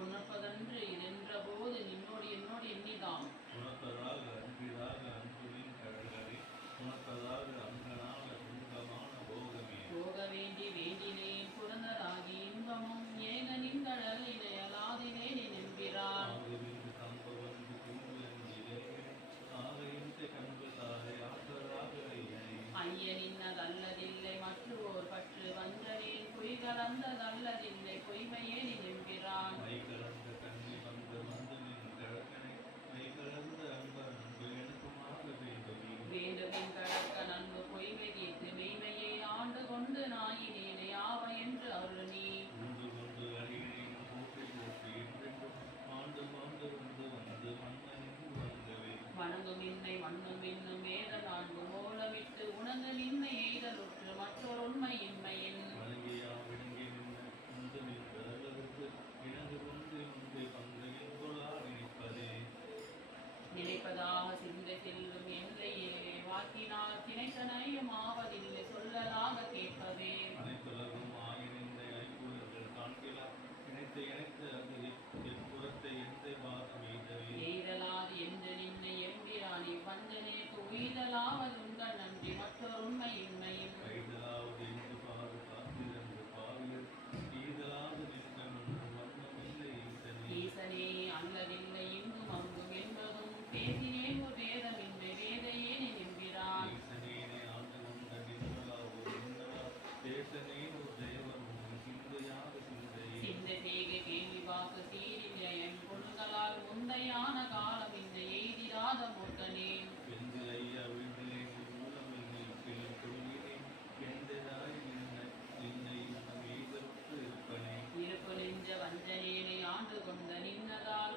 உனப்பதன்று இதென்ற போது நின்னோடு என்னோடு எண்ணிதாம் உனக்கதாக அன்பிதாக அன்புவின் கடல்களை உனக்கதாக அங்கனாக துன்பமான போகமே போக வேண்டி வேண்டினேன் புறந்தராகி இன்பமும் ஏக நின்றடல் இணையலாதினே நின்பிரான் ஆகவிந்து தம்பவந்து துன்பு அஞ்சிலே ஆகையின்றி கண்பு தாரை ஆற்றலாக ஐயனின்னதல்லதில்லை மற்றோர் பற்று வந்தனேன் பொய் கலந்ததல்லதில்லை பொய்மையே நின்பிரான் மை கலந்த கண்ணி வந்து வந்து நின் கழகனை மை கலந்த அன்பர் அன்பு எனக்குமாக வேண்டுமே வேண்டுமின் கடற்க நன்பு பொய்மை தீர்த்து மெய்மையை ஆண்டு கொண்டு நாயினேனை ஆவ என்று அருள் நீ உண்டு கொண்டு அடியினையும் போற்றி போற்றி என்றென்றும் ஆண்டு மாண்டு வந்து வந்து மன்னனின் வந்தவே வணங்கும் இன்னை மண்ணும் இன்னும் வேத நான்கு மூலமிட்டு உணர்ந்து நின்மை எய்தலுற்று மற்றொரு உண்மை இன்மையின் வணங்கியா விளங்கி நின்று உண்டு நின்று அளவிற்கு இணந்து கொண்டு முன்பே பங்கு என்பொருளால் நினைப்பதே நினைப்பதாக சிந்தை செல்லும் எல்லையே வாக்கினால் திணைத்தனையும் ஆவதில்லை சொல்லலாக கேட்பவே அனைத்துலகும் ஆயினிந்த ஐம்புலர்கள் காண்கிறார் இணைத்து இணைத்து அது எப்புறத்தை எந்த பாதம் எய்தலாது என்று நின்னை எம்பிராணி வந்தனே உயிதலாவது உங்கள் நன்றி மற்றொரு உண்மை இன்மையும் கைதலாவது என்று பாது காத்திருந்து பாவியர் ஈதலாது நின்றன் வண்ணமில்லை ஈசனே அல்லதில்லை இங்கும் அங்கும் என்பதும் பேசினேன் ஒரு வேதமின்றி வேதையே நின்றான் ஈசனேனே ஆண்டு கொண்ட நின்றலாவோ நின்றலா தேசனே ஒரு தேவனும் சிந்தையாக சிந்தை செய்கை கேள்வி வாக்கு சீரில்லையன் கொள்களால் முந்தையான காலம் இந்த எய்திராத மூர்க்கனே வெந்திலையா வெண்டிலை மூலமில்லை கிளம் கொள்கிறேன் எந்ததாய் நின்னை எய்தலுக்கு இருப்பனே இருப்பு நெஞ்ச வஞ்சனேனை ஆண்டு கொண்ட நின்னதால்